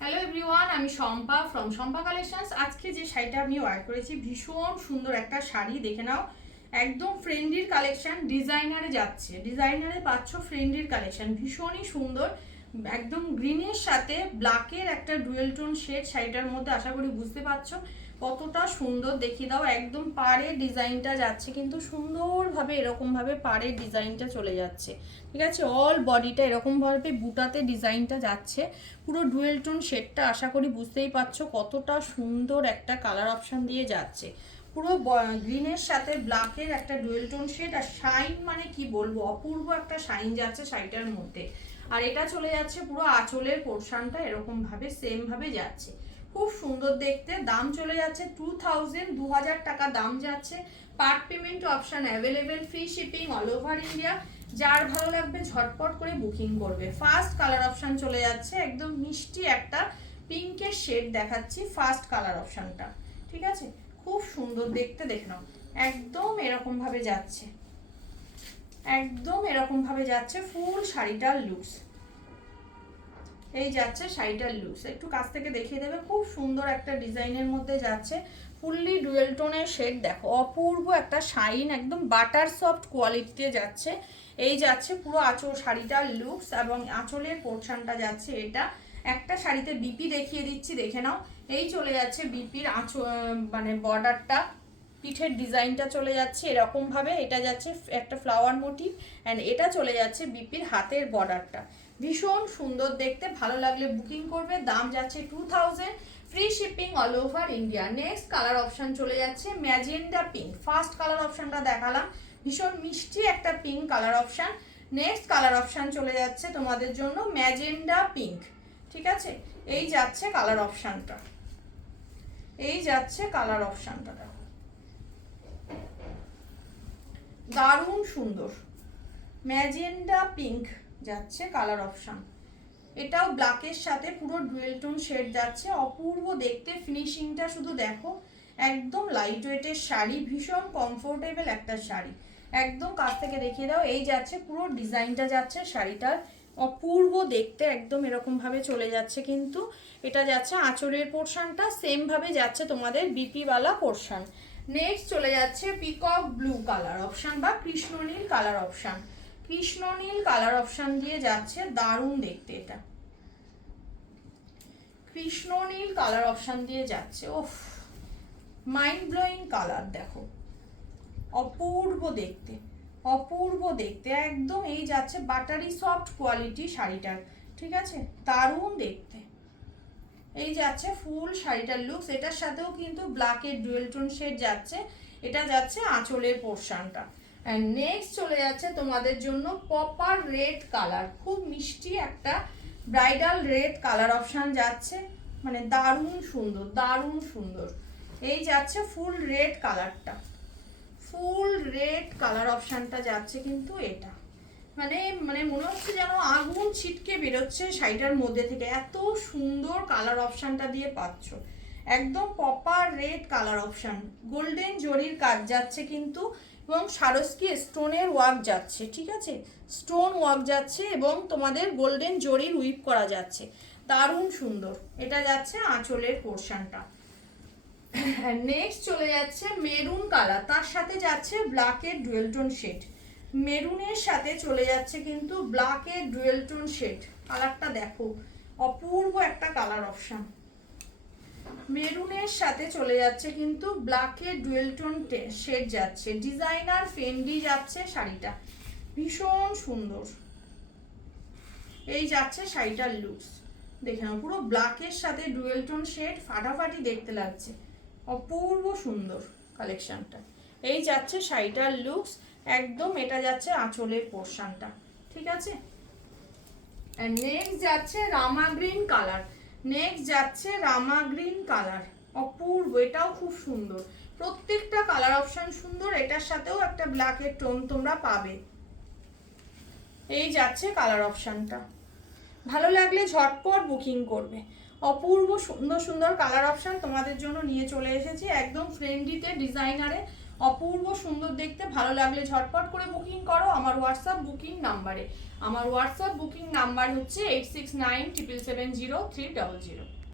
Hello everyone, আমি Shampa from Shampa collections. আজকে যে শাড়িটা আমি ওয়্যার করেছি ভীষণ সুন্দর একটা শাড়ি, দেখে নাও। একদম ফ্রেন্ডির কালেকশন, ডিজাইনারে যাচ্ছে, ডিজাইনারে পাচ্ছ ফ্রেন্ডির কালেকশন, ভীষণই সুন্দর। একদম গ্রিনের সাথে ব্ল্যাকের একটা ডুয়েল টোন শেড শাড়িটার মধ্যে, আশা করি বুঝতে পারছো কতটা সুন্দর। দেখিয়ে দাও, একদম পাড়ের ডিজাইনটা যাচ্ছে কিন্তু সুন্দরভাবে, এরকমভাবে পাড়ের ডিজাইনটা চলে যাচ্ছে, ঠিক আছে। অল বডিটা এরকমভাবে বুটাতে ডিজাইনটা যাচ্ছে, পুরো ডুয়েল টোন শেডটা, আশা করি বুঝতেই পারছো কতটা সুন্দর একটা কালার অপশান দিয়ে যাচ্ছে। পুরো গ্রিনের সাথে ব্ল্যাকের একটা ডুয়েল টোন শেড, আর শাইন মানে কি বলবো, অপূর্ব একটা শাইন যাচ্ছে শাড়িটার মধ্যে। আর এটা চলে যাচ্ছে পুরো আঁচলের পোর্শনটা এরকমভাবে সেমভাবে যাচ্ছে, খুব সুন্দর দেখতে। দাম চলে যাচ্ছে 2000 টাকা দাম যাচ্ছে। Part payment option available, free shipping all over India. যার ভালো লাগবে ঝটপট করে বুকিং করবে। ফার্স্ট কালার অপশান চলে যাচ্ছে, একদম মিষ্টি একটা পিঙ্কের শেড দেখাচ্ছি ফার্স্ট কালার অপশানটা, ঠিক আছে। খুব সুন্দর দেখতে, দেখে নাও, একদম এরকম ভাবে যাচ্ছে, একদম এরকম ভাবে যাচ্ছে ফুল শাড়িটার লুকস। এই যাচ্ছে শাড়িটার লুকস, একটু কাছ থেকে দেখিয়ে দেবে, খুব সুন্দর একটা ডিজাইনের মধ্যে যাচ্ছে, ফুললি ডুয়েল টোনের শেড, দেখো অপূর্ব একটা শাইন, একদম বাটার সফট কোয়ালিটিতে যাচ্ছে। এই যাচ্ছে পুরো আঁচল শাড়িটার লুকস, এবং আঁচলের পোর্শনটা যাচ্ছে এটা। একটা শাড়িতে বিপি দেখিয়ে দিচ্ছি, দেখে নাও। এই চলে যাচ্ছে বিপির মানে বর্ডারটা, পিঠের ডিজাইনটা চলে যাচ্ছে এরকম ভাবে, এটা যাচ্ছে একটা ফ্লাওয়ার মোটিভ, অ্যান্ড এটা চলে যাচ্ছে বিপির হাতের বর্ডারটা, ভীষণ সুন্দর দেখতে। ভালো লাগলে বুকিং করবে। দাম যাচ্ছে 2000, free shipping all over India. Next colour option চলে যাচ্ছে ম্যাজেন্ডা পিঙ্ক। ফার্স্ট কালার অপশনটা দেখালাম, ভীষণ মিষ্টি একটা pink colour option. Next colour option চলে যাচ্ছে তোমাদের জন্য ম্যাজেন্ডা পিঙ্ক, ঠিক আছে। এই যাচ্ছে কালার অপশনটা, এই যাচ্ছে কালার অপশনটা, দারুণ সুন্দর ম্যাজেন্ডা পিঙ্ক যাচ্ছে কালার অপশন। এটাও ব্ল্যাকের সাথে পুরো ডুয়েল টোন শেড যাচ্ছে, অপূর্ব দেখতে। ফিনিশিংটা শুধু দেখো, একদম লাইট ওয়েটের শাড়ি, ভীষণ কমফোর্টেবল একটা শাড়ি, একদম কাছ থেকে দেখিয়ে দাও। এই যাচ্ছে পুরো ডিজাইনটা যাচ্ছে শাড়িটার, অপূর্ব দেখতে, একদম এরকম ভাবে চলে যাচ্ছে কিন্তু। এটা যাচ্ছে আঁচলের পোর্শনটা, সেম ভাবে যাচ্ছে তোমাদের বিপিওয়ালা পোর্শন। নেক্সট চলে যাচ্ছে পিকক ব্লু কালার অপশন বা কৃষ্ণনীল কালার অপশন। কৃষ্ণনীল কালার অপশন দিয়ে যাচ্ছে, দারুণ দেখতে এটা, কৃষ্ণনীল কালার অপশন দিয়ে যাচ্ছে। ওফ, মাইন্ড ব্লোয়িং কালার, দেখো অপূর্ব দেখতে, অপূর্ব দেখতে একদম। এই যাচ্ছে বাটারি সফট কোয়ালিটি শাড়িটার, ঠিক আছে, দারুণ দেখতে। এই যাচ্ছে ফুল শাড়িটার লুকস, এটার সাথেও কিন্তু ব্ল্যাকের ডুয়েল টোন শেড যাচ্ছে। এটা যাচ্ছে আঁচলের পোর্শনটা। অ্যান্ড নেক্সট চলে যাচ্ছে তোমাদের জন্য কপার রেড কালার, খুব মিষ্টি একটা ব্রাইডাল রেড কালার অপশান যাচ্ছে, মানে দারুণ সুন্দর, দারুণ সুন্দর। এই যাচ্ছে ফুল রেড কালারটা, ফুল রেড কালার অপশানটা যাচ্ছে কিন্তু এটা, মানে মানে মনে হচ্ছে যেন আগুন ছিটকে বেরোচ্ছে শাড়িটার মধ্যে থেকে, এত সুন্দর কালার অপশানটা দিয়ে পাচ্ছ। একদম copper red colour option, golden জরির কাজ যাচ্ছে কিন্তু, এবং সারস্কি স্টোনের ওয়ার্ক যাচ্ছে, ঠিক আছে, স্টোন ওয়ার্ক যাচ্ছে, এবং তোমাদের গোল্ডেন জরির উইপ করা যাচ্ছে, দারুণ সুন্দর। এটা যাচ্ছে আঁচলের পোর্শনটা। নেক্সট চলে যাচ্ছে মেরুন কালার, তার সাথে যাচ্ছে ব্ল্যাকের ডুয়েল টোন শেড, মেরুনের সাথে চলে যাচ্ছে কিন্তু ব্ল্যাকের ডুয়েল টোন শেড। কালারটা দেখো, অপূর্ব একটা কালার অপশন। মেরুনের সাথে চলে যাচ্ছে কিন্তু ব্ল্যাকের ডুয়েল টোন শেড যাচ্ছে, ডিজাইনার ফেন্ডি যাচ্ছে শাড়িটা, ভীষণ সুন্দর। এই যাচ্ছে শাড়িটার লুকস, দেখে নাও, পুরো ব্ল্যাকের সাথে ডুয়েল টোন শেড, ফাটাফাটি দেখতে লাগছে, অপূর্ব সুন্দর কালেকশনটা। এই যাচ্ছে শাড়িটার লুকস, একদম। এটা যাচ্ছে আঁচলের পোর্শনটা, ঠিক আছে। নেক্সট যাচ্ছে রামা গ্রিন কালার, নেক্সট যাচ্ছে রামা গ্রিন কালার, অপূর্ব, এটাও খুব সুন্দর। প্রত্যেকটা কালার অপশন সুন্দর, এটার সাথেও একটা ব্ল্যাকের টোন তোমরা পাবে। এই যাচ্ছে কালার অপশনটা, ভালো লাগলে ঝটপট বুকিং করবে। অপূর্ব সুন্দর সুন্দর কালার অপশন তোমাদের জন্য নিয়ে চলে এসেছি, একদম ফ্রেন্ডলিতে ডিজাইনারে, অপূর্ব সুন্দর দেখতে, ভালো লাগলে ঝটপট করে বুকিং করো আমার হোয়াটসঅ্যাপ বুকিং নাম্বারে। আমার হোয়াটসঅ্যাপ বুকিং নাম্বার হচ্ছে 8697700300।